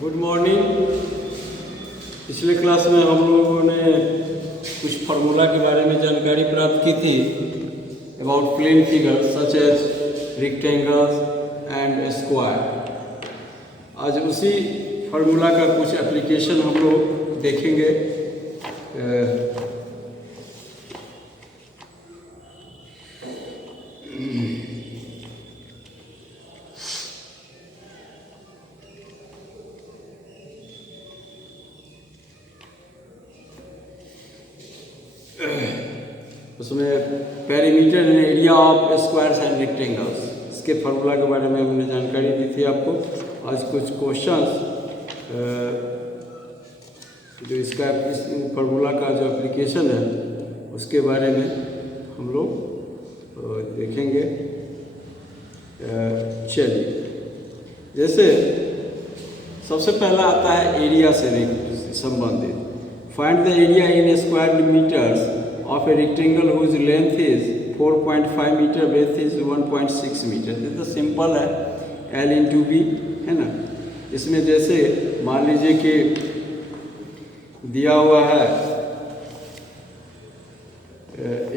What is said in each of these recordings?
Good morning. पिछले class में हम लोगों ने कुछ फार्मूला के बारे में जानकारी प्राप्त की थी about plane figures such as rectangles and square. आज उसी फार्मूला का कुछ एप्लीकेशन हम लोग देखेंगे। उसमें perimeter and area of squares and rectangles, इसके फार्मूला के बारे में हमने जानकारी दी थी आपको। आज कुछ क्वेश्चंस जो इसका इस फार्मूला का जो एप्लीकेशन है उसके बारे में हम लोग देखेंगे। चलिए, जैसे सबसे पहला आता है एरिया से संबंधित। Find the area in square metres of a rectangle whose length is 4.5 meter, width is 1.6 meter। ये तो सिंपल है, L इंटू बी है ना। इसमें जैसे मान लीजिए कि दिया हुआ है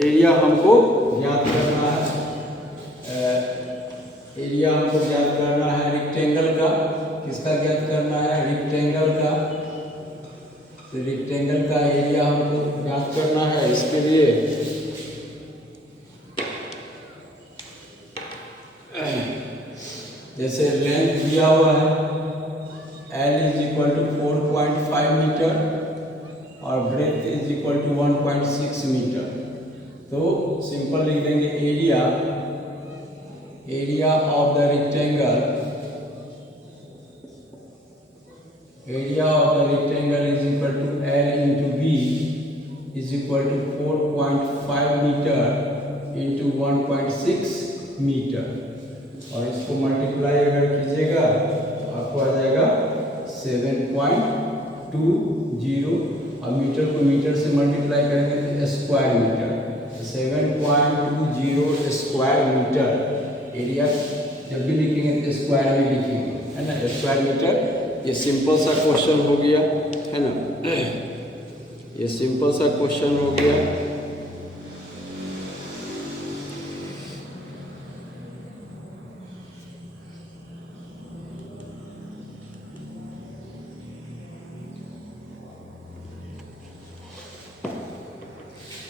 एरिया हमको ज्ञात करना है। एरिया हमको ज्ञात करना है रेक्टेंगल का। किसका ज्ञात करना है? रेक्टेंगल का। तो रेक्टेंगल का एरिया हमको ज्ञात करना है। इसके लिए जैसे लेंथ दिया हुआ है L is equal to 4.5 metre और breadth is equal to 1.6 metre. तो सिंपल लिख देंगे area of the rectangle, area of the rectangle is equal to L into B is equal to 4.5 meter into 1.6 metre. और इसको multiply अगर कीजिएगा तो आपको आ जाएगा 7.20 और मीटर को मीटर से मल्टीप्लाई करेंगे तो square metre. 7.20 square metre area जब भी लिखेंगे तो स्क्वायर में लिखेंगे, है ना, स्क्वायर मीटर। ये सिंपल सा क्वेश्चन हो गया, है ना। ये सिंपल सा क्वेश्चन हो गया।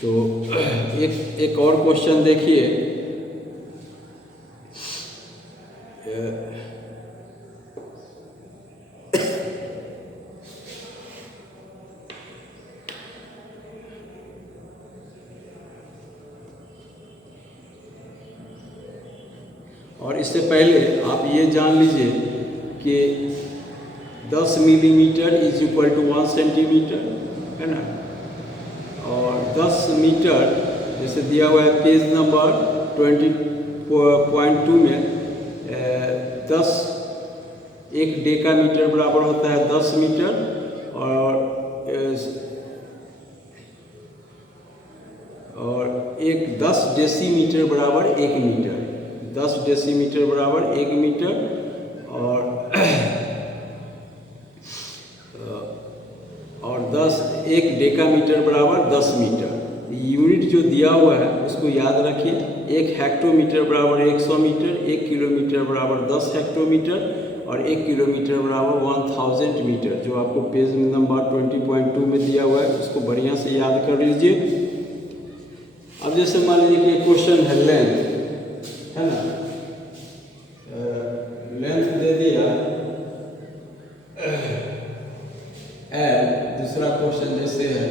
तो एक और क्वेश्चन देखिए। और इससे पहले आप ये जान लीजिए कि 10 millimetre is equal to 1 centimetre, है ना। और 10 मीटर जैसे दिया हुआ है पेज नंबर 20.2 में 10 एक डेकामीटर बराबर होता है 10 मीटर और एक 10 डेसीमीटर बराबर 1 मीटर। 10 डेसीमीटर बराबर 1 मीटर और 1 डेकामीटर बराबर 10 मीटर। यूनिट जो दिया हुआ है उसको याद रखिए। 1 हेक्टोमीटर बराबर 100 मीटर, 1 किलोमीटर बराबर 10 हेक्टोमीटर और 1 किलोमीटर बराबर 1000 मीटर। जो आपको पेज नंबर 20.2 में दिया हुआ है उसको बढ़िया से याद कर लीजिए। अब जैसे मान लीजिए कि क्वेश्चन है लेंथ, है ना। लेंथ दे दिया L। दूसरा क्वेश्चन जैसे है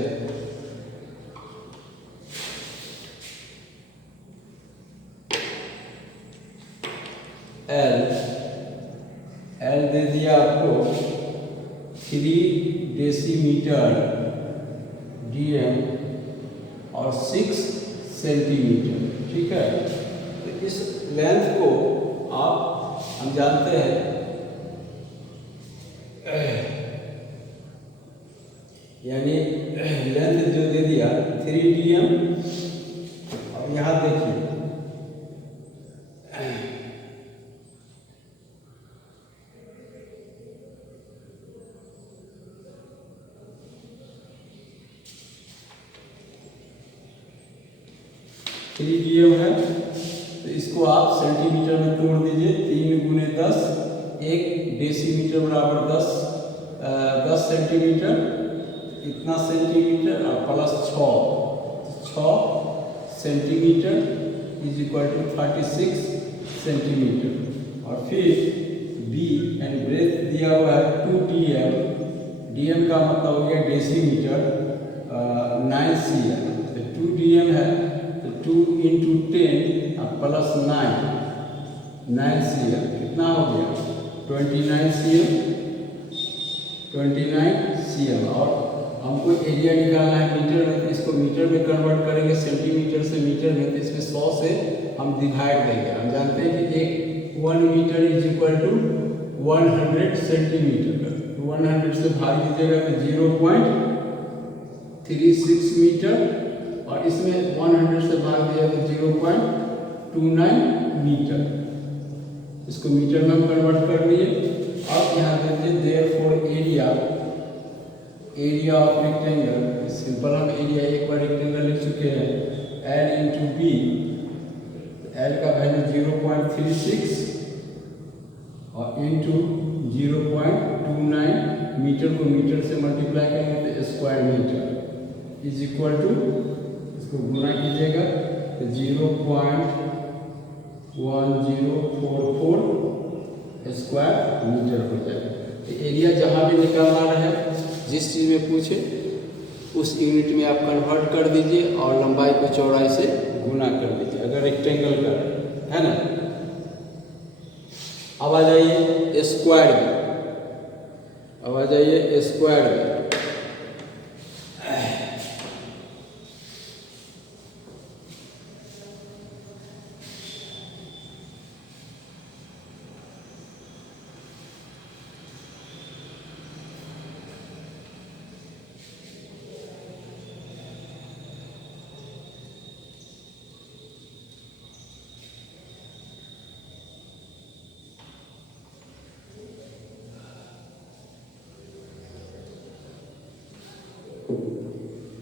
L दे दिया आपको 3 डेसीमीटर DM और 6 सेंटीमीटर, ठीक है। तो इस लेंथ को हम जानते हैं यानी लेंथ जो दे दिया 3 DM। और यहाँ देखिए 3 dm है, तो इसको आप सेंटीमीटर में तोड़ दीजिए। 3 गुने 10, 1 डेसीमीटर बराबर 10 सेंटीमीटर, इतना सेंटीमीटर और plus 6 centimetre is equal to 36 centimetre. और फिर बी एंड ब्रेथ दिया हुआ है 2 dm, dm का मतलब हो गया डेसीमीटर, 9 cm, तो 2 dm है तो 2 इंटू 10 प्लस 9 cm, कितना हो गया 29 cm। और हमको एरिया निकालना है मीटर में, तो इसको मीटर में कन्वर्ट करेंगे, सेंटीमीटर से मीटर में, तो इसमें 100 से हम डिवाइड देंगे। हम जानते हैं कि 1 metre is equal to 100 centimetre, 100 से भाग दीजिएगा तो 0.36 मीटर, और इसमें 100 से भाग दिया तो 0.29 मीटर। इसको मीटर में हम कन्वर्ट कर लिए। अब यहाँ देखिए therefore area of rectangle, simple हम एरिया एक बार रेक्टेंगल लिख चुके हैं, L इंटू बी, L का वैल्यू 0.36 और इंटू 0.29, मीटर को मीटर से मल्टीप्लाई करेंगे तो square metre is equal to, इसको गुना कीजिएगा तो 0.1044 स्क्वायर मीटर हो जाएगा। तो एरिया जहाँ भी निकालना रहे, जिस चीज़ में पूछे उस यूनिट में आप कन्वर्ट कर दीजिए और लंबाई को चौड़ाई से गुना कर दीजिए, अगर रेक्टेंगल का है ना। अब आ जाइए स्क्वायर में, अब आ जाइए स्क्वायर में।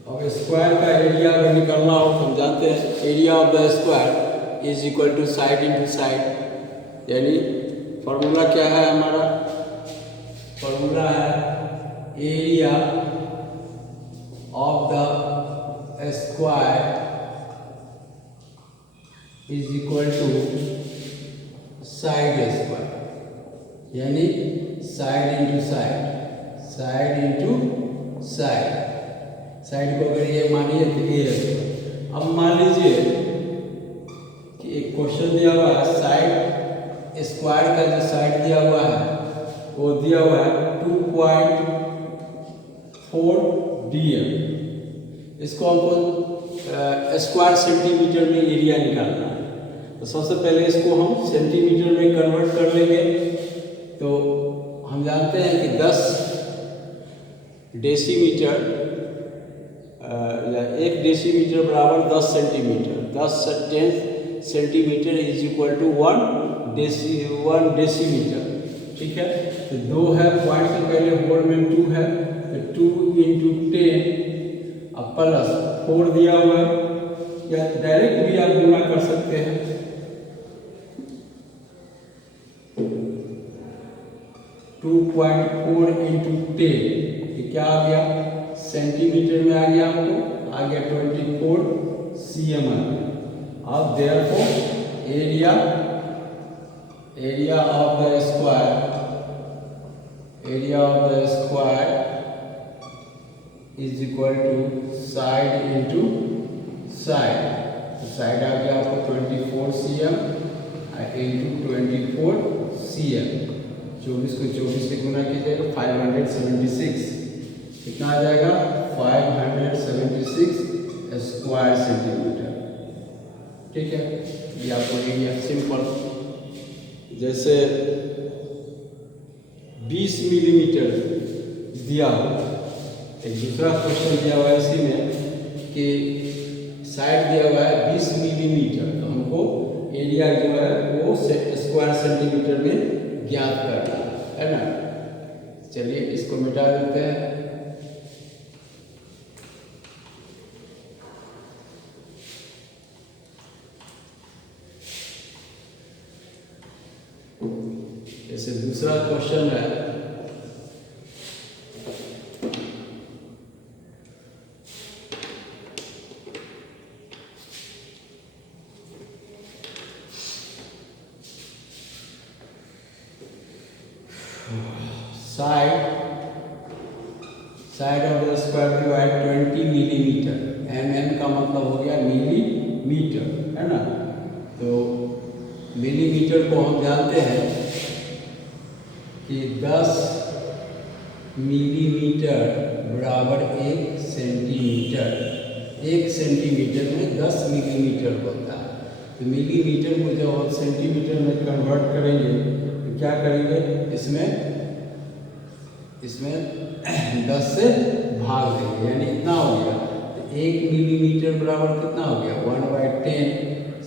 अब स्क्वायर का एरिया अगर निकालना हो तो हम जानते हैं area of the square is equal to side into side, यानी फॉर्मूला क्या है हमारा, फॉर्मूला है area of the square is equal to side square, यानी side into side, side into side. Side को अगर ये मानिए तो ये है। अब मान लीजिए कि एक क्वेश्चन दिया हुआ है, साइड स्क्वायर का जो साइड दिया हुआ है वो दिया हुआ है 2.4 dm। इसको हमको स्क्वायर सेंटीमीटर में एरिया निकालना है, तो सबसे पहले इसको हम सेंटीमीटर में कन्वर्ट कर लेंगे। तो हम जानते हैं कि 10 डेसीमीटर, 1 डेसीमीटर बराबर 10 centimetre, 10 centimetre is equal to 1 decimetre. ठीक है, तो 2 है, पॉइंट से पहले होल में 2 है, तो 2 इंटू 10 अब प्लस 4 दिया हुआ है, या डायरेक्ट भी आप गुना कर सकते हैं। 2.4 इंटू 10 ये क्या आ गया, सेंटीमीटर में आ गया, हमको आ गया 24 cm। अब therefore area of the square is equal to side into side, तो साइड आ गया आपको 24 cm इंटू 24 cm। 24 को 24 से गुना कीजिएगा 576, कितना आ जाएगा 576 स्क्वायर सेंटीमीटर। ठीक है, ये आपको एरिया सिंपल। जैसे 20 मिलीमीटर दिया हो, एक दूसरा क्वेश्चन दिया हुआ है इसी में कि साइड दिया हुआ है 20 मिलीमीटर, तो हमको एरिया जो है वो स्क्वायर सेंटीमीटर में ज्ञात करना है ना। चलिए इसको मिटा देते हैं। दूसरा क्वेश्चन है side of the square divide 20 millimetre. mm का मतलब हो गया मिलीमीटर, है ना। तो मिलीमीटर को हम जानते हैं कि 10 मिलीमीटर बराबर 1 सेंटीमीटर। 1 सेंटीमीटर में 10 मिलीमीटर होता है। तो मिलीमीटर को जब हम सेंटीमीटर में कन्वर्ट करेंगे तो क्या करेंगे, इसमें 10 से भाग देंगे, यानी इतना हो गया। तो 1 मिलीमीटर बराबर कितना हो गया, 1/10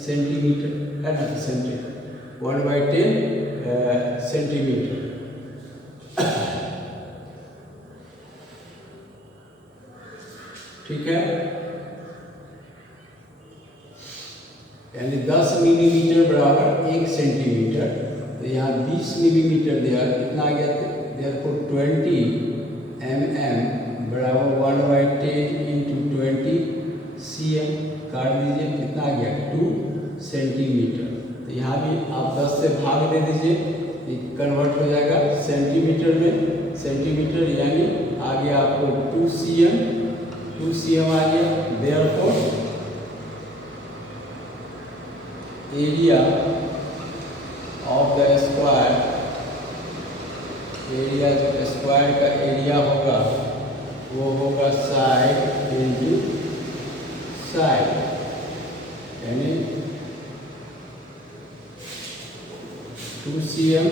सेंटीमीटर, है ना। 1/10 सेंटीमीटर। ठीक है, यानी 10 मिलीमीटर बराबर 1 सेंटीमीटर। तो यहाँ 20 मिलीमीटर दिया, कितना आ गया, therefore 20 mm बराबर 1/10 इंटू 20 cm, काट दीजिए, कितना आ गया 2 सेंटीमीटर। तो यहाँ भी आप 10 से भाग दे दीजिए, कन्वर्ट हो जाएगा सेंटीमीटर में। सेंटीमीटर यानी आ गया आपको 2 cm आ गया। therefore area of the square, area जो स्क्वायर का एरिया होगा वो होगा साइड इंटू साइड, यानी 2 cm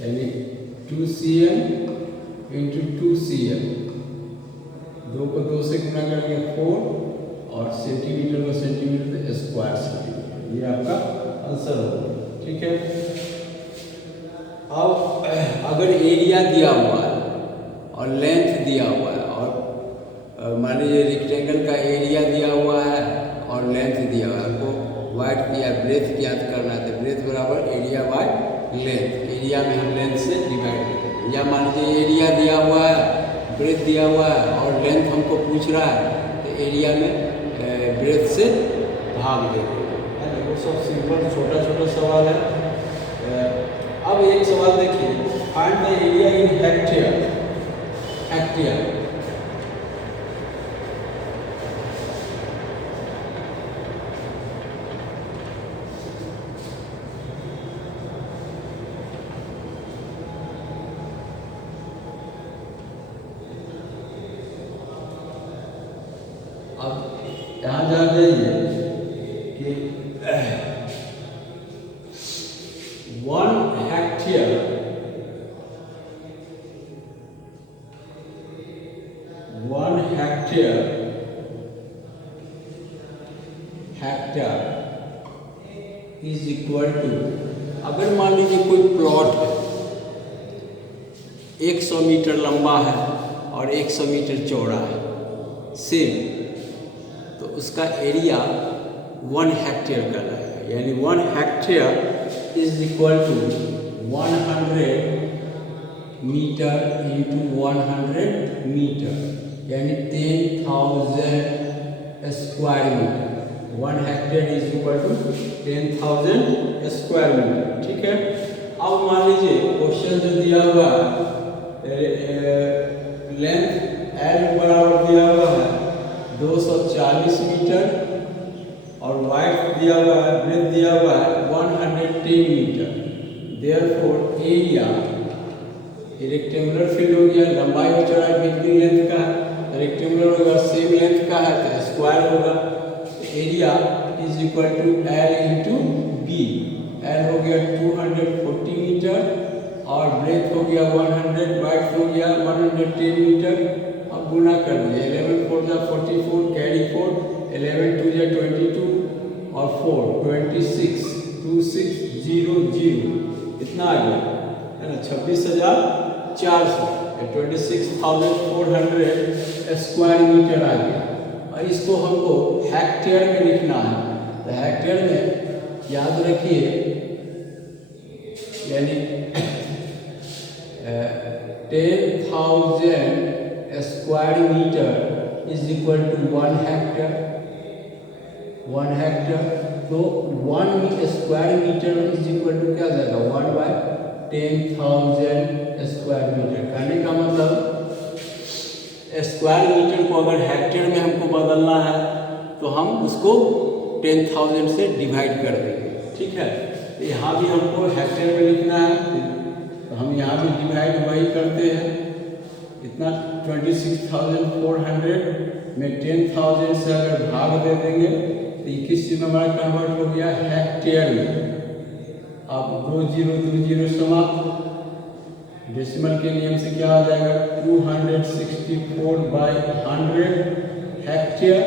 यानी 2 cm इंटू 2 cm, 2 को 2 से गुना करेंगे 4 और सेंटीमीटर को सेंटीमीटर स्क्वायर सेंटीमीटर। ये आपका आंसर होगा। ठीक है, अब अगर एरिया दिया हुआ है और लेंथ दिया हुआ है और मान लीजिए रेक्टेंगल का एरिया दिया हुआ है और लेंथ दिया हुआ है, आपको वाइड या ब्रेथ ज्ञात करना है। तो ब्रेथ बराबर एरिया बाय लेंथ, एरिया में हम लेंथ से डिवाइड करेंगे। या मान लीजिए एरिया दिया हुआ है, ब्रेथ दिया हुआ है और लेंथ हमको पूछ रहा है, तो एरिया में ब्रेथ से भाग देंगे। वो सब सिंपल छोटा छोटा सवाल है। अब एक सवाल देखिए, find the area in hectare. अब यहाँ जान जाइए कि 1 हेक्टेयर इज इक्वल टू, अगर मान लीजिए कोई प्लॉट है 100 मीटर लंबा है और 100 मीटर चौड़ा है सेम, तो उसका एरिया 1 हेक्टेयर का रहेगा। यानी 1 hectare is equal to 100 metre into 100 metre, यानी 10,000 square metre. 1 hectare is equal to 10,000 square metre. ठीक है, अब मान लीजिए क्वेश्चन जो दिया हुआ है, लेंथ एल बराबर दिया हुआ है 240 मीटर और वाइड दिया हुआ है, ब्रेथ दिया हुआ है 110 metre. Therefore area, rectangular field हो गया, लंबाई और चौड़ाई बिल्कुल लेंथ का है, रेक्टेंगुलर होगा सेम लेंथ का है तो स्क्वायर होगा। Area is equal to L into B. L हो गया 240 मीटर और ब्रेथ हो गया 100, वाइड हो गया 110 मीटर। अब गुना कर दिए, 11 4 जा 44, कैरी 4, 11 2 जा 22 और 4 26, 2600 इतना आ गया, है ना। 26,400 26,400 स्क्वायर मीटर आ गया। इसको हमको हेक्टेयर में लिखना है। तो हेक्टेयर में याद रखिए, यानी 10,000 square metre is equal to 1 hectare. 1 hectare, तो 1 square metre is equal to क्या हो जाएगा, 1/10,000 स्क्वायर मीटर। कहने का मतलब स्क्वायर मीटर को अगर हेक्टेयर में हमको बदलना है तो हम उसको 10,000 से डिवाइड कर देंगे, ठीक है। तो यहाँ भी हमको हेक्टेयर में लिखना है, तो हम यहाँ भी डिवाइड वही करते हैं। इतना 26,400 में 10,000 से अगर भाग दे देंगे तो ये किस चीज़ में हमारा कन्वर्ट हो गया, हेक्टेयर में। अब 2 0 समाप्त, डेसिमल के नियम से क्या आ जाएगा, 264/100 हेक्टेयर।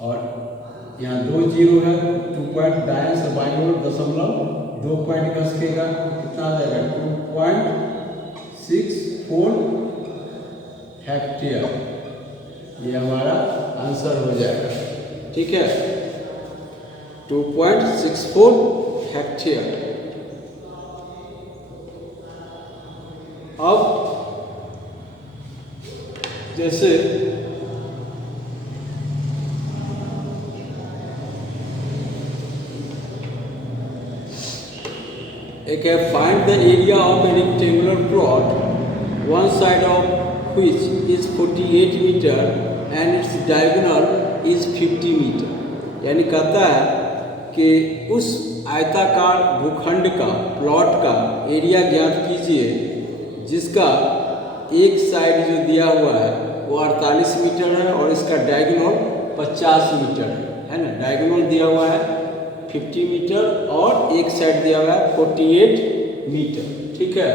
और यहाँ 2 जीरो है, 2 पॉइंट दाएं से बाईं ओर दशमलव 2 पॉइंट घसकेगा, कितना आ जाएगा, 2.64 हेक्टेयर। ये हमारा आंसर हो जाएगा, ठीक है, 2.64 हेक्टेयर। अब जैसे एक है, find the area of a rectangular plot, one side of which is 48 metre and its diagonal is 50 metre. यानी कहता है कि उस आयताकार भूखंड का, प्लॉट का एरिया ज्ञात कीजिए जिसका एक साइड जो दिया हुआ है वो 48 मीटर है और इसका डायगोनल 50 मीटर है ना। डायगोनल दिया हुआ है 50 मीटर और एक साइड दिया हुआ है 48 मीटर, ठीक है।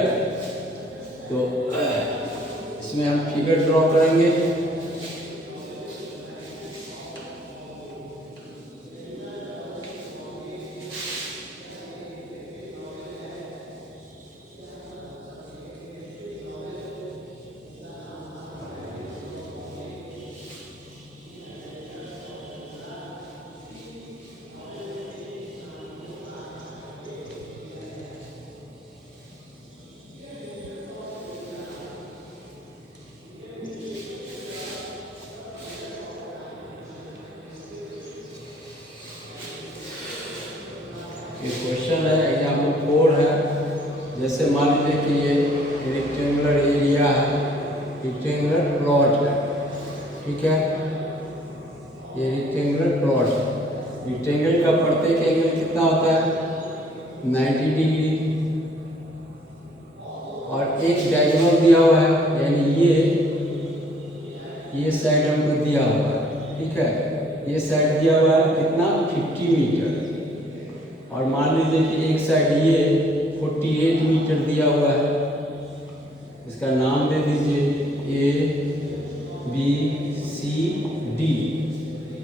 तो इसमें हम फिगर ड्रॉ करेंगे। ये क्वेश्चन है, एग्जाम्पल 4 है। जैसे मान लीजिए कि ये रेक्टेंगुलर एरिया है, रेक्टेंगुलर प्लॉट है, ठीक है। ये रेक्टेंगुलर प्लॉट, रेक्टेंगल का प्रत्येक एंगल कितना होता है, 90 डिग्री। और एक डायगोनल दिया हुआ है, यानी ये साइड हमको दिया हुआ है, ठीक है। ये साइड दिया हुआ है कितना, 50 मीटर। और मान लीजिए कि एक साइड ये 48 मीटर दिया हुआ है, इसका नाम दे दीजिए ABCD।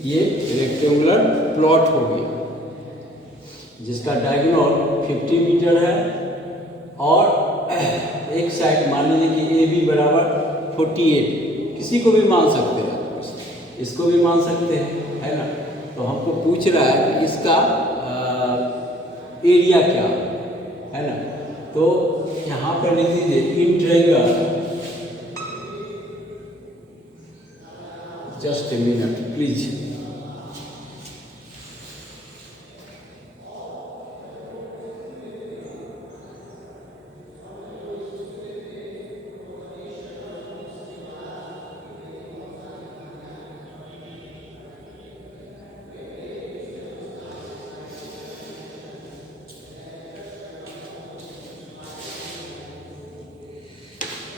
ये रेक्टेंगुलर प्लॉट हो गया जिसका डायगोनल 50 मीटर है और एक साइड मान लीजिए कि AB बराबर 48, किसी को भी मान सकते हैं, इसको भी मान सकते हैं, है ना। तो हमको पूछ रहा है कि इसका एरिया क्या है ना। तो यहाँ पर लिख दीजिए in triangle, just a minute please.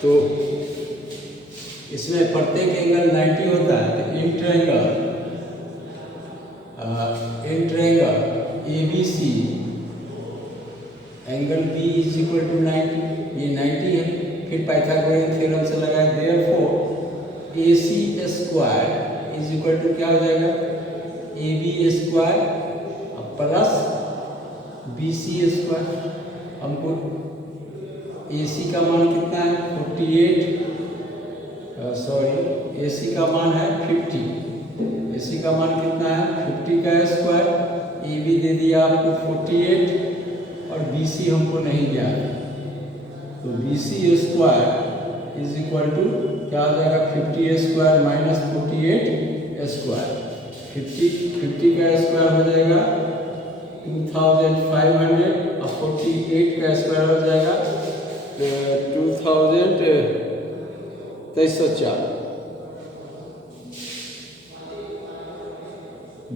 तो इसमें प्रत्येक एंगल 90 होता है। तो in triangle ABC angle B is equal to 90, ये 90 है। फिर पाइथागोरस थ्योरम से लगाए, therefore AC square is equal to क्या हो जाएगा, AB square plus BC square. हमको AC का मान कितना है, 48 सॉरी AC का मान है 50, AC का मान कितना है 50 का स्क्वायर, AB दे दिया आपको 48 और BC हमको नहीं दिया है, तो BC square is equal to क्या आ जाएगा 50 स्क्वायर माइनस 48 स्क्वायर, 50 का स्क्वायर हो जाएगा 2500 और 48 का स्क्वायर हो जाएगा 2304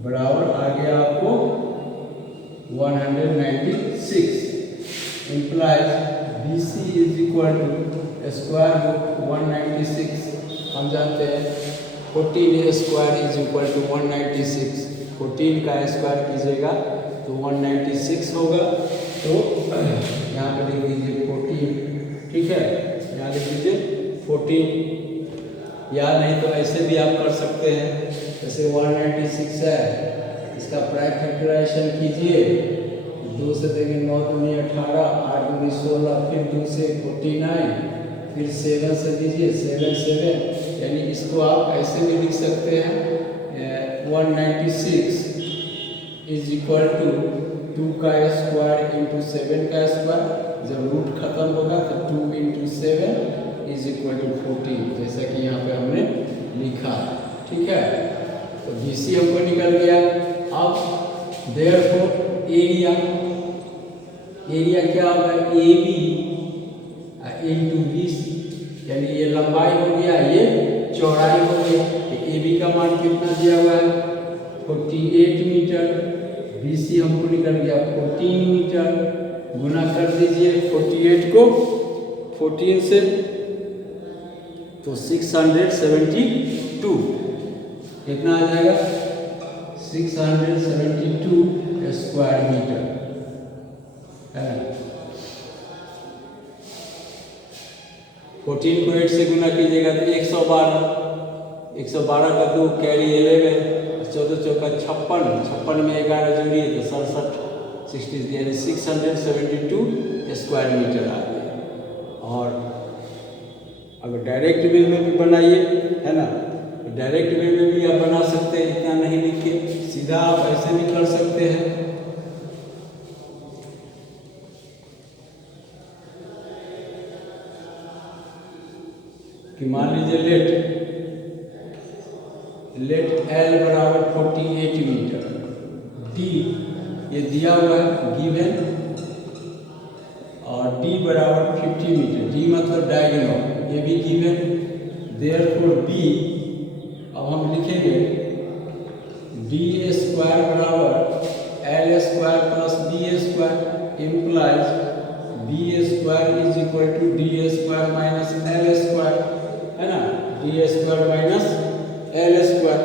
बराबर आ गया आपको 196 implies BC is equal to square root 196, हम जानते हैं 14 स्क्वायर इज इक्वल टू 196, 14 का स्क्वायर कीजिएगा तो 196 होगा, तो यहाँ पर लिख दीजिए 14, ठीक है, यहाँ लिख दीजिए 14, या नहीं तो ऐसे भी आप कर सकते हैं, जैसे 196 है, इसका प्राइम फैक्टराइजेशन कीजिए, 2 से देंगे 9 दूनी 18, 8 दूनी 16, फिर 2 से 49, फिर 7 से दीजिए 7 7, यानी इसको आप ऐसे भी लिख सकते हैं 196 इज इक्वल टू 2 का स्क्वायर इंटू 7 का स्क्वायर, जब रूट खत्म होगा तो 2 इंटू 7 इज इक्वल टू 14, जैसा कि यहाँ पे हमने लिखा, ठीक है। तो BC हमको निकल गया। अब देयरफॉर एरिया क्या होगा AB इंटू BC, यानी ये लंबाई हो गया, ये चौड़ाई हो गया, AB का मान कितना दिया हुआ है 48 मीटर, BC हमको निकल गया 14 मीटर, गुना कर दीजिए 48 को 14 से तो 672 कितना आ जाएगा 672 स्क्वायर मीटर है ना। 14 को 8 से गुना कीजिएगा तो 112 का 2 कैरी 11, 14 चौका 56 में 11 जोड़िए तो 67, 60 यानी 672 स्क्वायर मीटर आ गया। और अगर डायरेक्ट वे में भी बनाइए, है ना, डायरेक्ट वे में भी आप बना सकते हैं, इतना नहीं लिखिए, सीधा आप ऐसे भी कर सकते हैं कि मान लीजिए लेट L बराबर 48 मीटर, D ये दिया हुआ है गिवन, और D बराबर 50 मीटर, D मतलब डायगोनल, ये भी गिवन, देयरफॉर B अब हम लिखेंगे D स्क्वायर बराबर L square plus B square implies B square is equal to D square minus L square, है ना, D square minus L square,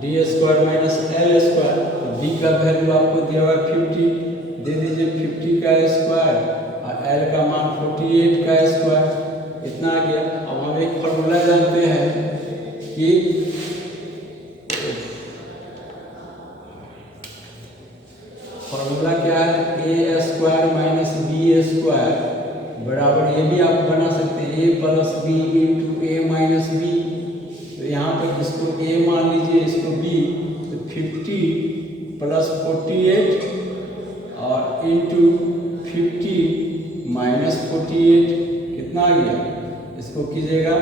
D square minus L square, D का value आपको दिया हुआ 50, दे दीजिए 50 का स्क्वायर और L का मान 48 का स्क्वायर, इतना आ गया। अब हम एक फॉर्मूला जानते हैं कि फॉर्मूला क्या है, A square minus B square बराबर, ये भी आप बना सकते हैं A plus B into A minus B, तो यहाँ पर इसको A मान लीजिए, इसको B, तो 50 प्लस 48 और इंटू 50 माइनस 48 कितना आ गया, इसको कीजिएगा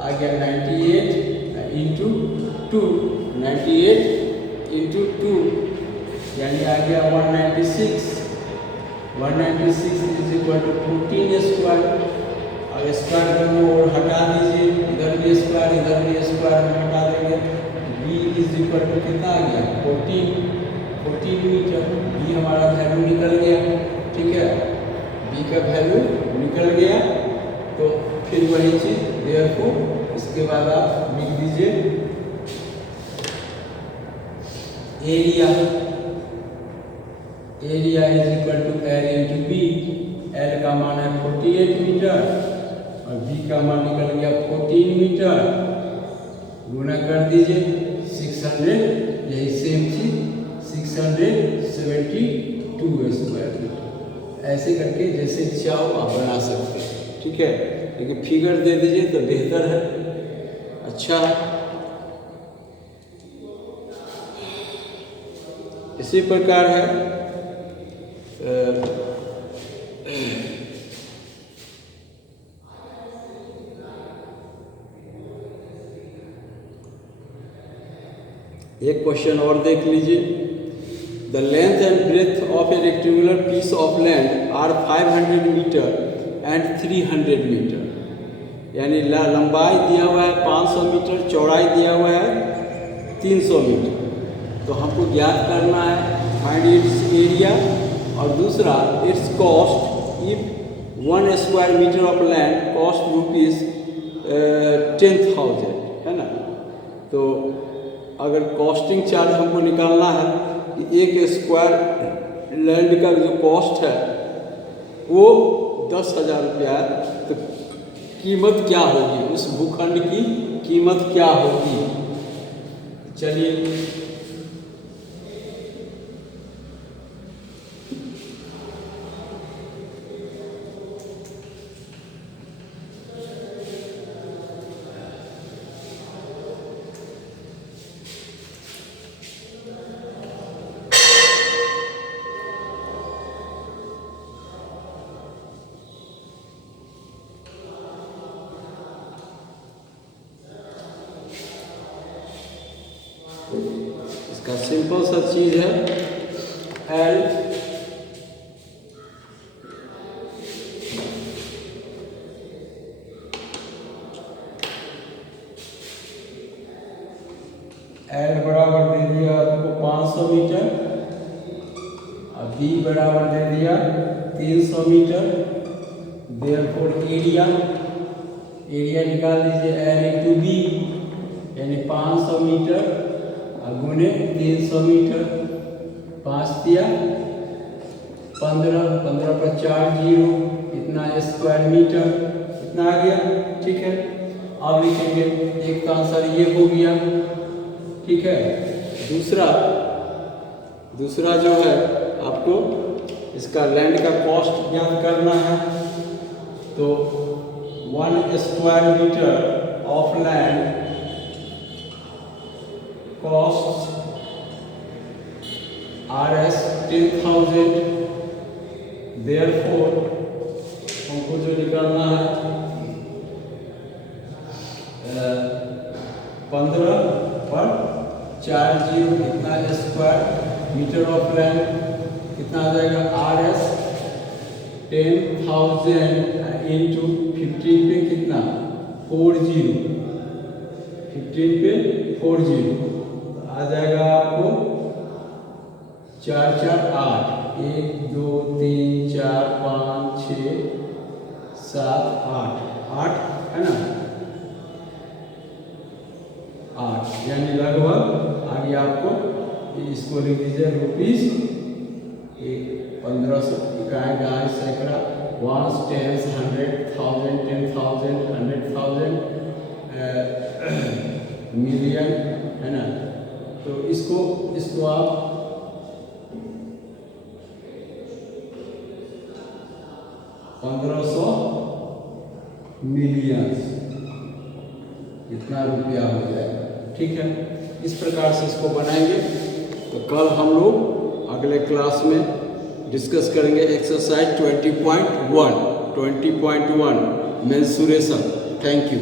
आ गया 98 इंटू 2, 98 इंटू 2 यानी आ गया 196 इज इक्वल टू 14 स्क्वायर, और स्क्वायर दोनों और हटा दीजिए, इधर भी स्क्वायर में हटा देंगे, B इज इक्वल टू कितना आ गया 14 मीटर, B हमारा वैल्यू निकल गया, ठीक है, B का वैल्यू निकल गया। तो फिर वही चीज देयरफॉर इसके बाद आप लिख दीजिए area is equal to L into B, L का मान है 48 मीटर और B का मान निकल गया 14 मीटर, गुना कर दीजिए 600, यही सेम चीज 672 स्क्वायर मीटर, ऐसे करके जैसे चाहो आप बना सकते हैं, ठीक है। लेकिन फिगर दे दीजिए तो बेहतर है, अच्छा है। इसी प्रकार है एक क्वेश्चन और देख लीजिए। The length and breadth of a rectangular piece of land are 500 metre and 300 metre, यानी लंबाई दिया हुआ है 500 मीटर, चौड़ाई दिया हुआ है 300 मीटर। तो हमको ज्ञात करना है फाइंड इट्स एरिया, और दूसरा its cost if 1 square metre of land cost rupees 10,000, है ना। तो अगर कॉस्टिंग चार्ज हमको निकालना है कि एक स्क्वायर लैंड का जो कॉस्ट है वो 10,000 रुपया है, तो कीमत क्या होगी, उस भूखंड की कीमत क्या होगी। चलिए इसका सिंपल सा चीज है एल बराबर दे दिया आपको 500 मीटर, और बी बराबर दे दिया 300 मीटर। देयरफॉर एरिया निकाल दीजिए एल इंटू बी, यानी 500 मीटर गुने 300 मीटर, 5 दिया 15, 15 पर 4 जीरो, इतना स्क्वायर मीटर, इतना आ गया, ठीक है। अब लिखेंगे एक का आंसर ये हो गया, ठीक है। दूसरा जो है आपको इसका लैंड का कॉस्ट ज्ञात करना है, तो 1 square metre of land cost RS 10,000। Therefore हमको जो निकालना है 15 पर 4 जीरो, कितना स्क्वायर मीटर ऑफ लैंड, कितना आ जाएगा RS 10,000 इंटू 15 पे कितना 40, 15 पे 40 आ जाएगा आपको 4 4 8, 1 2 3 4 5 6 7 8 है ना, 8, यानी लगभग आगे आपको इसको लिख दीजिए रुपीज 1500, इकाई गाय सैकड़ा, 1 10 100 1000 10,000 100,000 मिलियन, है ना। तो इसको आप मिलियन, इतना रुपया हो जाएगा, ठीक है। इस प्रकार से इसको बनाएंगे। तो कल हम लोग अगले क्लास में डिस्कस करेंगे एक्सरसाइज 20.1 मेंसुरेशन। Thank you.